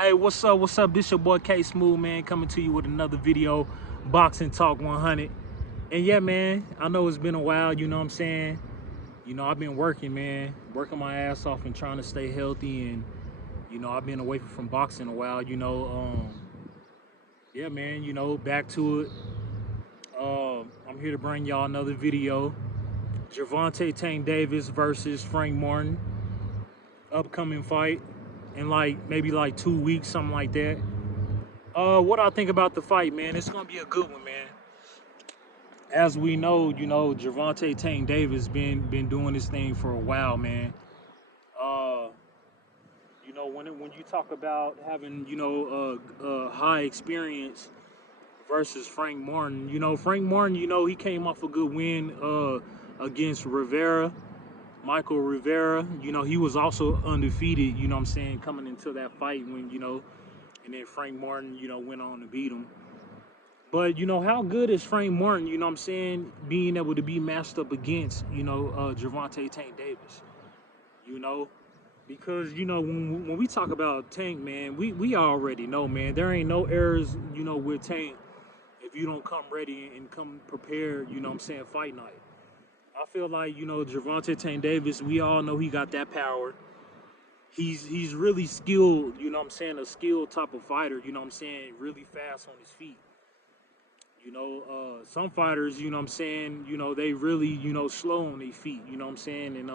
Hey, what's up? What's up? This your boy K Smooth, man, coming to you with another video, Boxing Talk 100. And yeah, man, I know it's been a while, you know what I'm saying? You know, I've been working, man, working my ass off and trying to stay healthy. And, you know, I've been away from boxing a while, yeah, man, back to it. I'm here to bring y'all another video. Gervonta Tank Davis versus Frank Martin. Upcoming fight in maybe 2 weeks, something like that. What I think about the fight, man, it's gonna be a good one, man. As we know, Gervonta Tank Davis been doing this thing for a while, man. Uh, when you talk about having high experience versus Frank Martin, Frank Martin, he came off a good win against Michael Rivera. He was also undefeated. You know what I'm saying, coming into that fight when and then Frank Martin, went on to beat him. But, how good is Frank Martin, you know what I'm saying, being able to be matched up against, Gervonta Tank Davis, you know? Because, when we talk about Tank, man, we already know, man, there ain't no errors, with Tank if you don't come ready and come prepared, you know what I'm saying, fight night. I feel like, Gervonta Tank Davis, we all know he got that power. He's really skilled, you know what I'm saying, a skilled type of fighter, you know what I'm saying, really fast on his feet. Some fighters, you know what I'm saying, they really, slow on their feet, you know what I'm saying? And,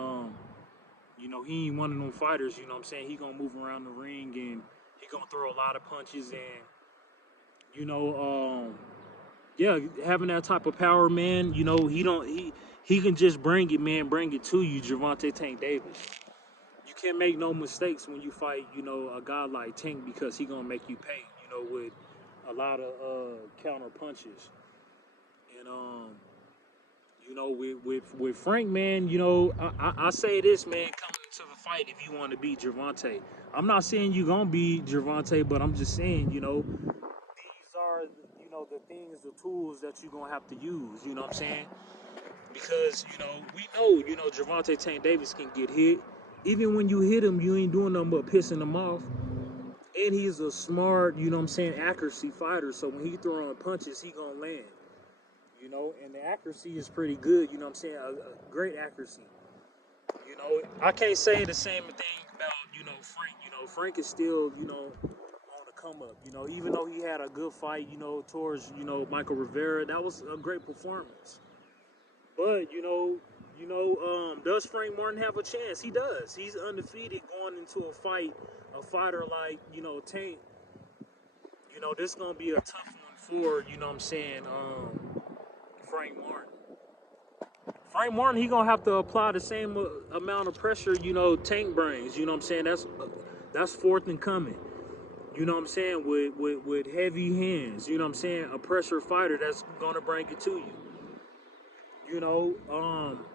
he ain't one of them fighters, you know what I'm saying? He gonna move around the ring and he gonna throw a lot of punches and, yeah, having that type of power, man, he can just bring it, man, bring it to you, Gervonta Tank Davis. You can't make no mistakes when you fight, a guy like Tank because he gonna make you pay, with a lot of counter punches. And with Frank, man, I say this, man, coming to the fight if you want to beat Gervonta. I'm not saying you're gonna beat Gervonta, but I'm just saying, these are the things, the tools that you're gonna have to use, you know what I'm saying? Because, we know, Gervonta Tank Davis can get hit. Even when you hit him, you ain't doing nothing but pissing him off. And he's a smart, you know what I'm saying, accuracy fighter. So when he throwing punches, he gonna land. And the accuracy is pretty good, you know what I'm saying, a great accuracy. I can't say the same thing about, Frank. Frank is still, on the come up, even though he had a good fight, towards, Michael Rivera, that was a great performance. But, does Frank Martin have a chance? He does. He's undefeated going into a fighter like, Tank. This is going to be a tough one for, you know what I'm saying, Frank Martin. Frank Martin, he gonna have to apply the same amount of pressure, Tank brings. You know what I'm saying? That's fourth and coming. You know what I'm saying? With heavy hands. You know what I'm saying? A pressure fighter that's gonna bring it to you.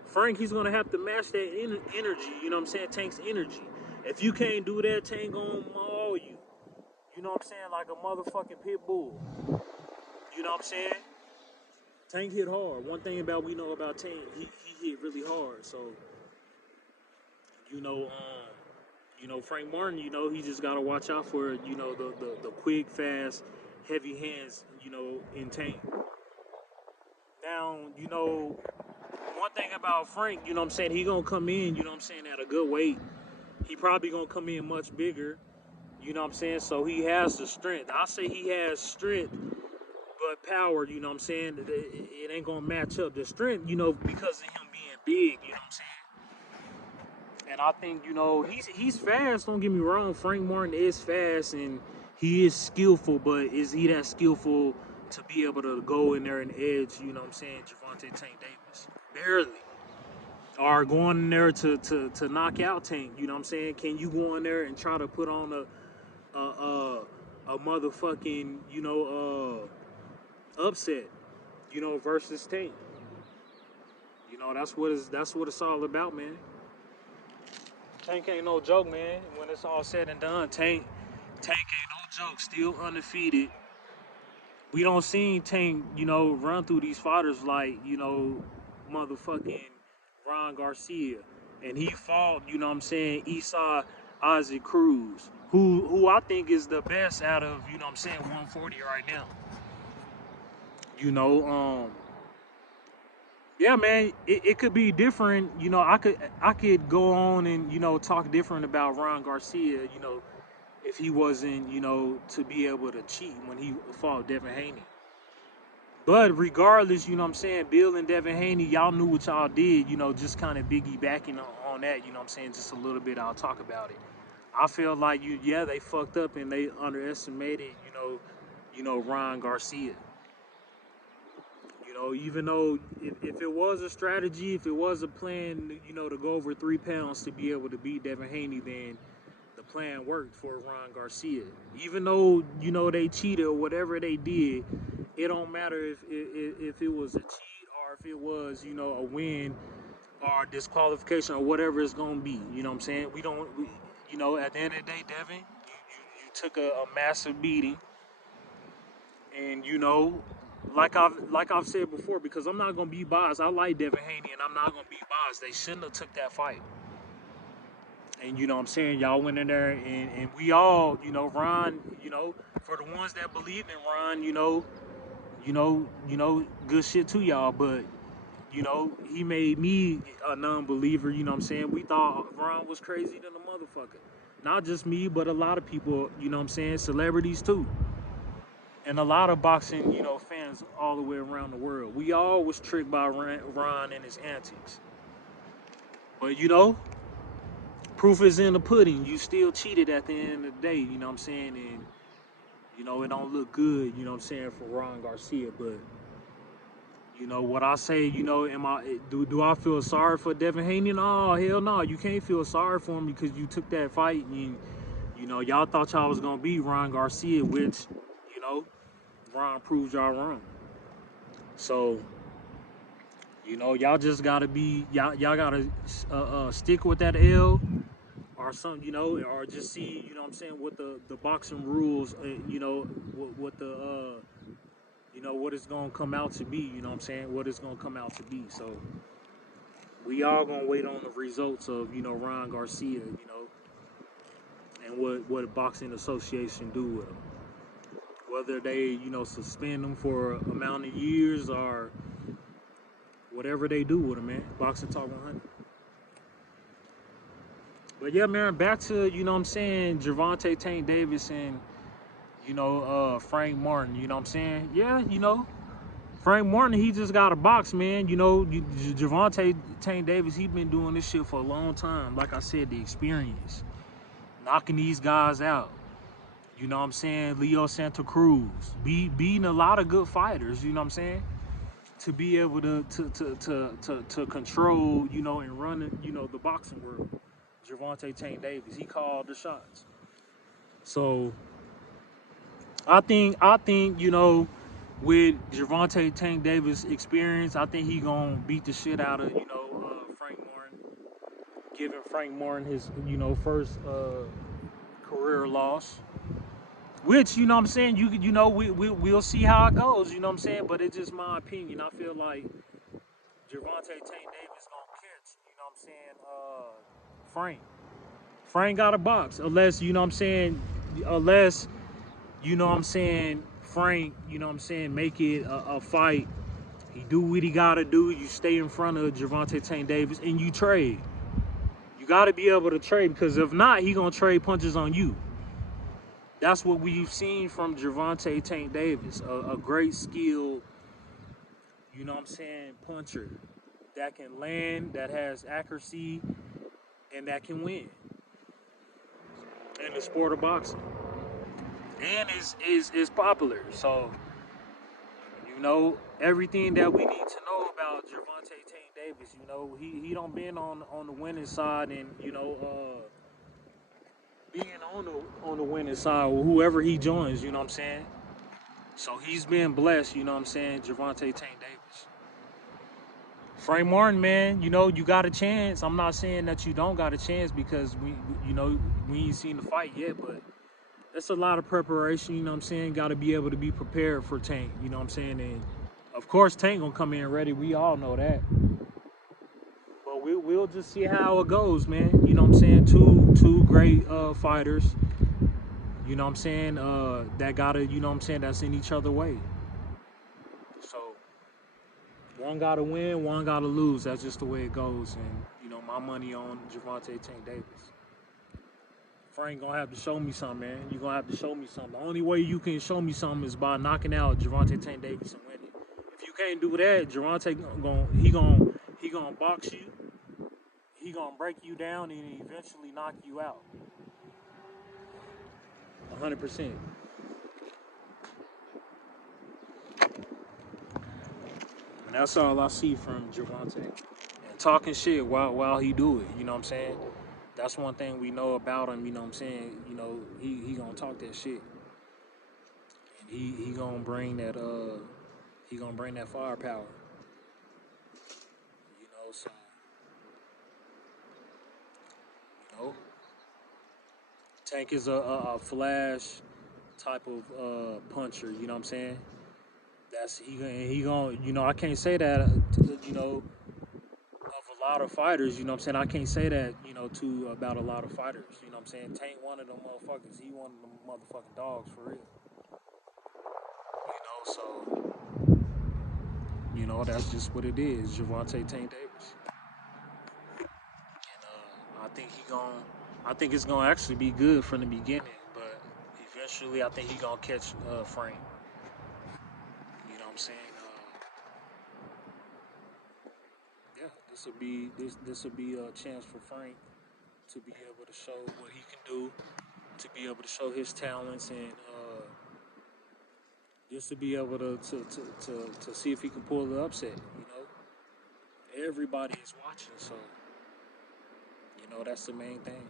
Frank, he's gonna have to match that energy. You know what I'm saying? Tank's energy. If you can't do that, Tank gonna maul you. You know what I'm saying? Like a motherfucking pit bull. You know what I'm saying? Tank hit hard. One thing we know about Tank, he hit really hard. So, Frank Martin, he just gotta watch out for, the quick, fast, heavy hands, in Tank. Now, one thing about Frank, you know what I'm saying, he gonna come in, you know what I'm saying, at a good weight. He probably gonna come in much bigger, you know what I'm saying, so he has the strength. I say he has strength, but power, you know what I'm saying, it ain't gonna match up. The strength, because of him being big, you know what I'm saying. And I think, he's fast, don't get me wrong. Frank Martin is fast and he is skillful, but is he that skillful to be able to go in there and edge, you know what I'm saying, Gervonta Tank Davis? Barely. Or going in there to knock out Tank, you know what I'm saying? Can you go in there and try to put on a motherfucking, upset, versus Tank? That's what it's all about, man. Tank ain't no joke, man. When it's all said and done, Tank ain't no joke. Still undefeated. We don't see Tank, run through these fighters like, motherfucking Ron Garcia. And he fought, you know what I'm saying, Isaac Cruz, who who I think is the best out of, 140 right now. You know, yeah, man, it could be different. I could go on and talk different about Ron Garcia. If he wasn't to be able to cheat when he fought Devin Haney. But regardless, Bill and Devin Haney, y'all knew what y'all did. Just kind of backing on that. Just a little bit. I'll talk about it. I feel like they fucked up and they underestimated. Ron Garcia. Even though if it was a strategy, if it was a plan, to go over 3 pounds to be able to beat Devin Haney, then the plan worked for Ron Garcia. Even though, they cheated or whatever they did, it don't matter if it was a cheat or if it was, a win or disqualification or whatever it's going to be. You know what I'm saying? At the end of the day, Devin, you took a massive beating. And like I've said before, because I'm not gonna be biased. I like Devin Haney, and I'm not gonna be biased. They shouldn't have took that fight. And what I'm saying, y'all went in there, and we all, Ron, for the ones that believed in Ron, good shit to y'all. But he made me a non-believer. You know what I'm saying? We thought Ron was crazy than a motherfucker. Not just me, but a lot of people. You know what I'm saying? Celebrities too. And a lot of boxing, fans all the way around the world. We all was tricked by Ron and his antics. But proof is in the pudding. You still cheated at the end of the day, you know what I'm saying? And it don't look good, you know what I'm saying, for Ron Garcia. But what I say, do I feel sorry for Devin Haney? No, hell no. You can't feel sorry for him because you took that fight and y'all thought y'all was gonna beat Ron Garcia, which, Ron proved y'all wrong. So, y'all just gotta y'all gotta stick with that L or something, or just see, what I'm saying, what the boxing rules, what the, what it's gonna come out to be, you know what I'm saying, what it's gonna come out to be. So, we all gonna wait on the results of, Ron Garcia, and what the Boxing Association do with him. Whether they, suspend him for a amount of years or whatever they do with him, man. Boxing Talk 100. But yeah, man, back to, what I'm saying, Gervonta Tank Davis and, Frank Martin, you know what I'm saying? Yeah, Frank Martin, he just got a box, man. Gervonta Tank Davis, he been doing this shit for a long time. Like I said, the experience. Knocking these guys out. You know what I'm saying? Leo Santa Cruz. Beating a lot of good fighters, you know what I'm saying? To be able to control, and run, the boxing world. Gervonta Tank Davis, he called the shots. So I think, with Gervonta Tank Davis experience, I think he gonna beat the shit out of, Frank Martin, giving Frank Martin his, first career loss. Which, what I'm saying, we'll see how it goes, you know what I'm saying? But it's just my opinion. I feel like Gervonta Tank Davis gonna catch, what I'm saying, Frank. Frank got a box. Unless, Frank, make it a fight. He do what he gotta do. You stay in front of Gervonta Tank Davis and you trade. You gotta be able to trade, because if not, he gonna trade punches on you. That's what we've seen from Gervonta Tank Davis. A great skill, puncher that can land, that has accuracy, and that can win in the sport of boxing. And is popular. So, everything that we need to know about Gervonta Tank Davis, he don't been on the winning side, and being on the winning side with whoever he joins, you know what I'm saying? So he's been blessed, you know what I'm saying, Gervonta Tank Davis. Frank Martin, man, you got a chance. I'm not saying that you don't got a chance, because we ain't seen the fight yet, but that's a lot of preparation, you know what I'm saying? Got to be able to be prepared for Tank, you know what I'm saying? And of course, Tank gonna come in ready. We all know that. But we'll just see how it goes, man. You know what I'm saying? Two great fighters. you know what I'm saying, that gotta, you know what I'm saying, that's in each other way. So one gotta win, one gotta lose. That's just the way it goes. And you know, my money on Gervonta Tank Davis. Frank gonna have to show me something, man. You gonna have to show me something. The only way you can show me something is by knocking out Gervonta Tank Davis and winning. If you can't do that, Gervonta gonna box you. He gonna break you down and eventually knock you out. 100%. And that's all I see from Gervonta. And talking shit while he do it. You know what I'm saying? That's one thing we know about him. You know what I'm saying? You know he gonna talk that shit. And he gonna bring that firepower. You know, so you know, Tank is a flash type of puncher. You know what I'm saying? That's he gonna you know I can't say that you know of a lot of fighters. You know what I'm saying? I can't say that you know to about a lot of fighters. You know what I'm saying? Tank one of them motherfuckers. He one of them motherfucking dogs for real. You know, so you know that's just what it is. Gervonta Tank Davis. And I think it's gonna actually be good from the beginning, but eventually I think he gonna catch Frank. You know what I'm saying? Yeah, this will be a chance for Frank to be able to show what he can do, to be able to show his talents, and just to be able to see if he can pull the upset. You know, everybody is watching, so you know that's the main thing.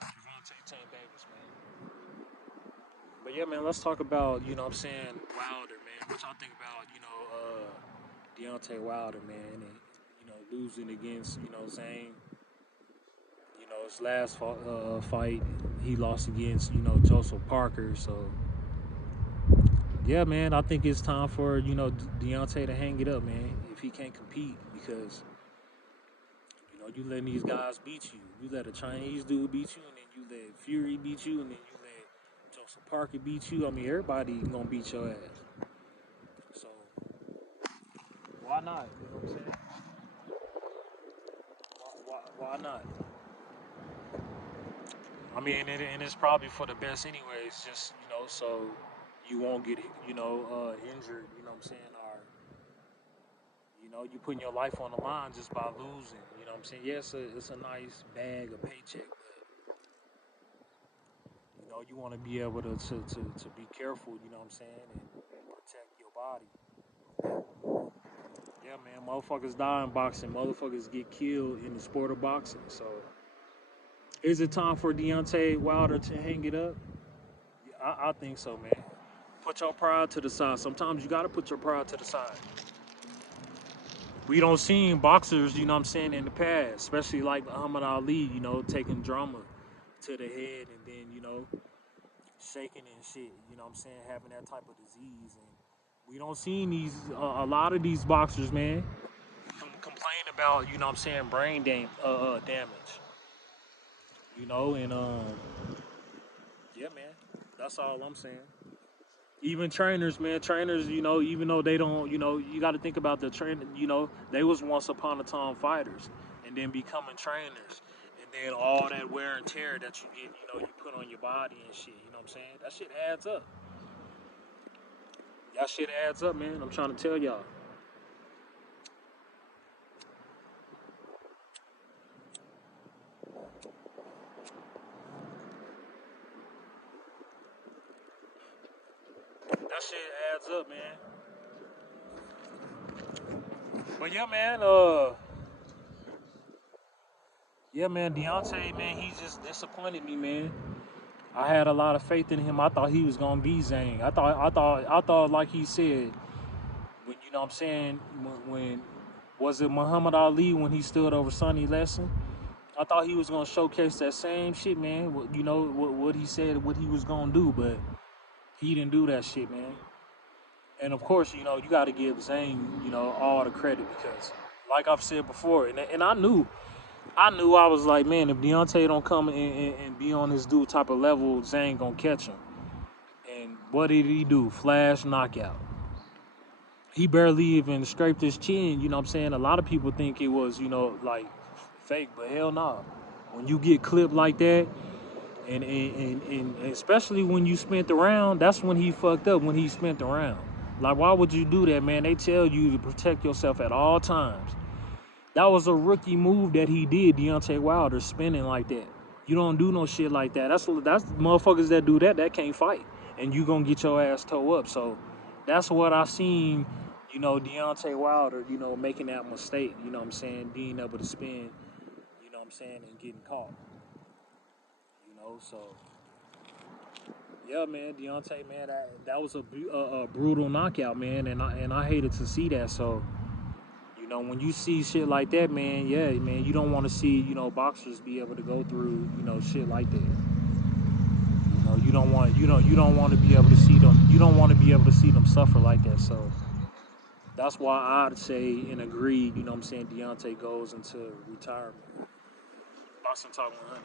Gervonta Tank Davis, man. But yeah, man, let's talk about, you know what I'm saying, Wilder, man. What y'all think about, Deontay Wilder, man, and, you know, losing against, you know, Zane. You know, his last fight, he lost against, you know, Joseph Parker. So, yeah, man, I think it's time for, you know, Deontay to hang it up, man, if he can't compete because, you know, you letting these guys beat you. You let a Chinese dude beat you, and then you let Fury beat you, and then you let Joseph Parker beat you. I mean, everybody gonna beat your ass. So why not? You know what I'm saying? Why not? I mean, and it's probably for the best, anyways. Just you know, so you won't get injured. You know what I'm saying? Or you know, you putting your life on the line just by losing. You know what I'm saying? Yes, it's a nice bag of paycheck, but you know, you want to be able to be careful. You know what I'm saying? And protect your body. Yeah, man, motherfuckers die in boxing. Motherfuckers get killed in the sport of boxing. So, is it time for Deontay Wilder to hang it up? Yeah, I think so, man. Put your pride to the side. Sometimes you gotta put your pride to the side. We don't see boxers, you know what I'm saying, in the past, especially like Muhammad Ali, you know, taking drama to the head and then, you know, shaking and shit, you know what I'm saying, having that type of disease. And we don't see a lot of these boxers, man, complain about, you know what I'm saying, damage, you know, and yeah, man, that's all I'm saying. Even trainers, man, trainers, you know, even though they don't, you know, you got to think about the trainer, you know, they was once upon a time fighters and then becoming trainers. And then all that wear and tear that you get, you know, you put on your body and shit, you know what I'm saying? That shit adds up. That shit adds up, man. I'm trying to tell y'all. That shit adds up, man. But yeah, man, Deontay, man, he just disappointed me, man. I had a lot of faith in him. I thought he was gonna be Zane. I thought, like he said, when you know what I'm saying, when was it Muhammad Ali when he stood over Sonny Lesson? I thought he was gonna showcase that same shit, man. You know what he said, what he was gonna do, but he didn't do that shit, man. And of course, you know you got to give Zane, you know, all the credit because, like I've said before, and I knew I knew, I was like, man, if Deontay don't come and be on this dude type of level, Zane gonna catch him. And what did he do? Flash knockout. He barely even scraped his chin. You know what I'm saying? A lot of people think it was, like fake, but hell no. When you get clipped like that, and especially when you spent the round, that's when he fucked up. When he spent the round, like, why would you do that, man? They tell you to protect yourself at all times. That was a rookie move that he did, Deontay Wilder, spinning like that. You don't do no shit like that. That's motherfuckers that do that can't fight, and you gonna get your ass toe up. So that's what I seen. Deontay Wilder, making that mistake. You know what I'm saying? Being able to spin. You know what I'm saying, and getting caught. So yeah, man, Deontay, man, that was a brutal knockout, man, and I hated to see that. So when you see shit like that, man, yeah, man, you don't want to see boxers be able to go through shit like that. You don't want to be able to see them. You don't want to be able to see them suffer like that. So that's why I'd say and agree. You know what I'm saying? Deontay goes into retirement. Boxing Talk 100.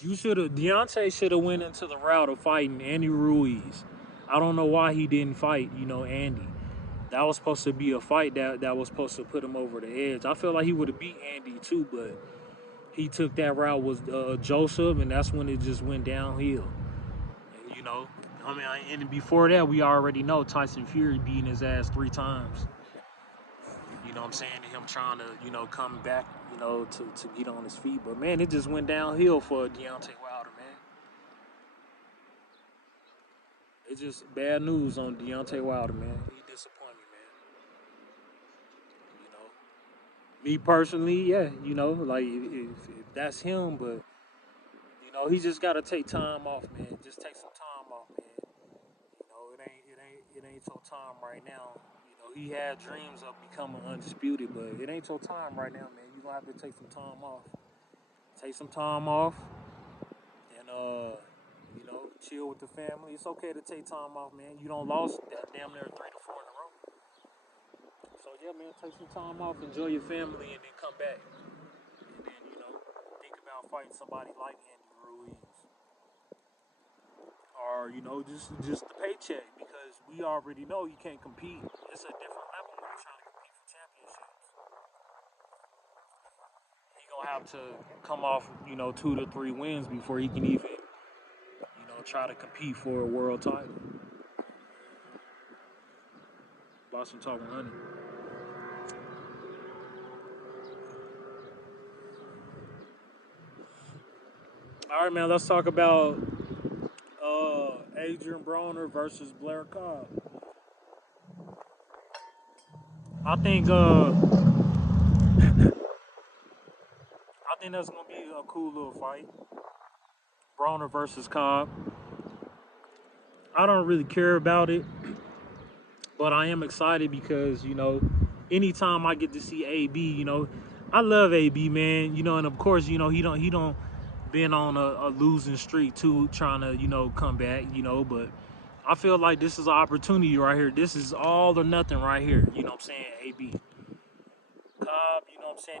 Deontay should have went into the route of fighting Andy Ruiz. I don't know why he didn't fight, Andy. That was supposed to be a fight that was supposed to put him over the edge. I feel like he would have beat Andy too, but he took that route with Joseph, and that's when it just went downhill. And and before that, we already know Tyson Fury beating his ass 3 times. You know what I'm saying? And him trying to, come back, to get on his feet. But man, it just went downhill for Deontay Wilder, man. It's just bad news on Deontay Wilder, man. He disappointed me, man. Me personally, yeah, like if that's him, but he just gotta take time off, man. Just take some time off, man. It ain't your time right now. He had dreams of becoming undisputed, but it ain't your time right now, man. You gonna have to take some time off. Take some time off, and chill with the family. It's okay to take time off, man. You don't lost that damn near 3 to 4 in a row. So yeah, man, take some time off, enjoy your family, and then come back. And then think about fighting somebody like Andy Ruiz, or just the paycheck, because we already know you can't compete. It's a different level when you're trying to compete for championships. He gonna have to come off 2 to 3 wins before he can even try to compete for a world title. Boxing Talk 100. All right, man. Let's talk about Adrian Broner versus Blair Cobb. I think that's gonna be a cool little fight. Broner versus Cobb. I don't really care about it, but I am excited because anytime I get to see AB, I love AB, man. And of course, he don't been on a losing streak too, trying to come back, but I feel like this is an opportunity right here. This is all or nothing right here. You know what I'm saying? AB Cobb, you know what I'm saying?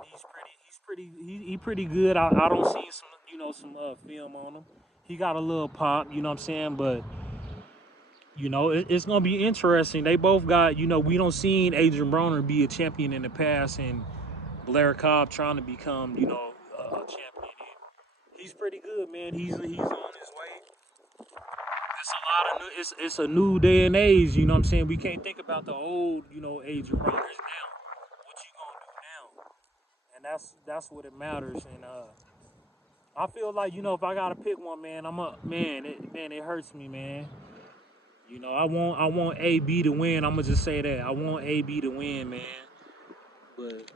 He pretty good. I don't see some film on him. He got a little pop, you know what I'm saying? But it's gonna be interesting. They both got, we don't seen Adrian Broner be a champion in the past, and Blair Cobb trying to become, a champion. He's pretty good, man. He's on his way. It's a lot of new. It's a new day and age. You know what I'm saying? We can't think about the old, Adrian Broner. It's now. What you gonna do now? And that's what it matters. And I feel like if I gotta pick one, man, it hurts me, man. I want AB to win. I'm gonna just say that I want AB to win, man. But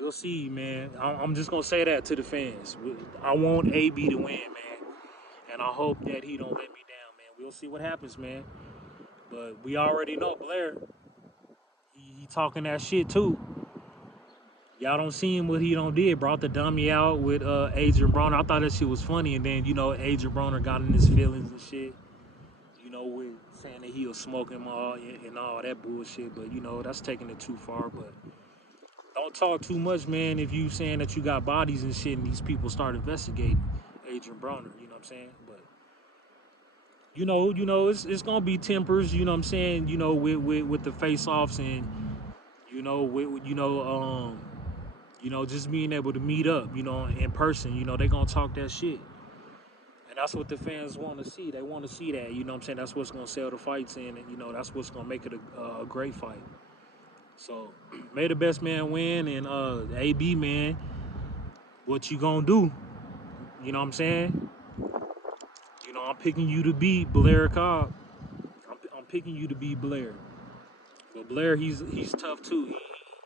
we'll see, man. I'm just gonna say that to the fans. I want AB to win, man, and I hope that he don't let me down, man. We'll see what happens, man. But we already know Blair. He talking that shit too. Y'all don't see him what he don't did. Brought the dummy out with Adrian Broner. I thought that shit was funny, and then Adrian Broner got in his feelings and shit. With saying that he'll smoke him all and all that bullshit, but you know, that's taking it too far. But don't talk too much, man, if you saying that you got bodies and shit and these people start investigating Adrian Broner, you know what I'm saying? But it's gonna be tempers, you know what I'm saying, with the face offs and just being able to meet up, in person, they gonna talk that shit. And that's what the fans want to see. They want to see that, you know what I'm saying? That's what's going to sell the fights in, and, that's what's going to make it a great fight. So, may the best man win, and AB, man, what you going to do? You know what I'm saying? I'm picking you to beat Blair Cobb. I'm picking you to beat Blair. But Blair, he's tough, too.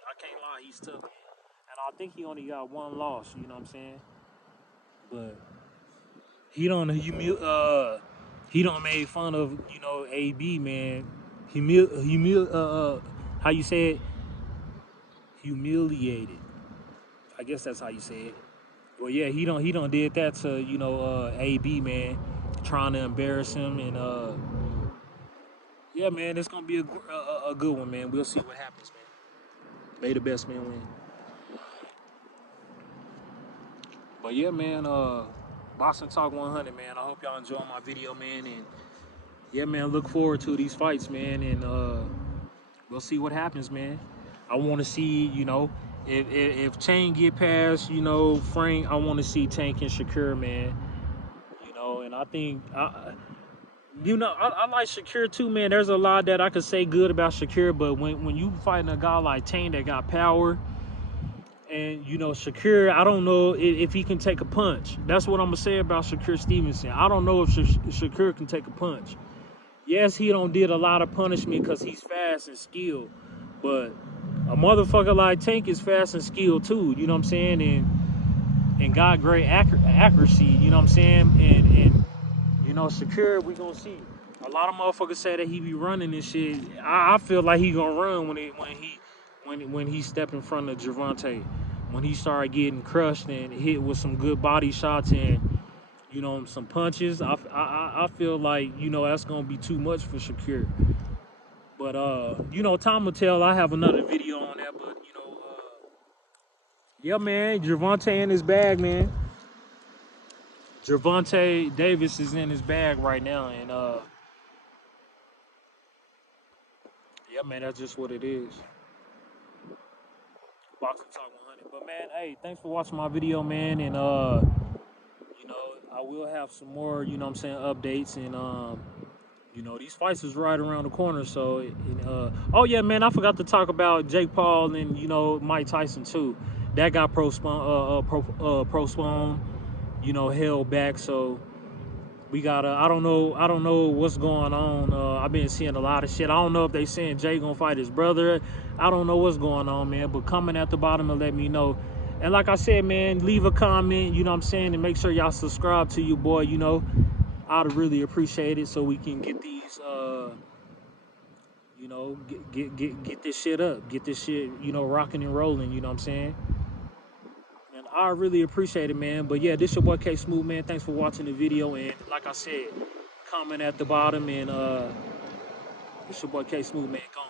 I can't lie, he's tough. And I think he only got one loss, you know what I'm saying? But he don't made fun of AB, man. How you say it? Humiliated. I guess that's how you say it. Well, yeah, he don't did that to AB, man, trying to embarrass him, and yeah, man, it's gonna be a good one, man. We'll see what happens, man. May the best man win. But yeah, man, Boxing Talk 100, man. I hope y'all enjoy my video, man, and yeah, man, look forward to these fights, man, and we'll see what happens, man. I want to see, if Tank get past, Frank, I want to see Tank and Shakur, man. And I think, I like Shakur too, man. There's a lot that I could say good about Shakur, but when you fighting a guy like Tank that got power, and Shakur, I don't know if he can take a punch. That's what I'm gonna say about Shakur Stevenson. I don't know if Shakur can take a punch. Yes, he don't did a lot of punishment because he's fast and skilled, but a motherfucker like Tank is fast and skilled too. You know what I'm saying? And got great accuracy. You know what I'm saying? And Shakur, we gonna see. A lot of motherfuckers say that he be running and shit. I feel like he gonna run when he step in front of Gervonta, when he started getting crushed and hit with some good body shots and some punches. I feel like that's gonna be too much for Shakur. But time will tell. I have another video on that. But yeah, man, Gervonta in his bag, man. Gervonta Davis is in his bag right now, and yeah, man, that's just what it is. Boxing Talk 100. But man, hey, thanks for watching my video, man, and I will have some more, updates, and these fights is right around the corner. So, oh yeah, man, I forgot to talk about Jake Paul and Mike Tyson too. That got postponed, held back. So we gotta. I don't know what's going on. I've been seeing a lot of shit. I don't know if they saying Jay gonna fight his brother. I don't know what's going on, man. But comment at the bottom and let me know. And like I said, man, leave a comment. You know what I'm saying, and make sure y'all subscribe to your boy. I'd really appreciate it so we can get these, get this shit up, get this shit, rocking and rolling. You know what I'm saying? And I really appreciate it, man. But yeah, this your boy K Smooth, man. Thanks for watching the video. And like I said, comment at the bottom. And this your boy K Smooth, man. Gone.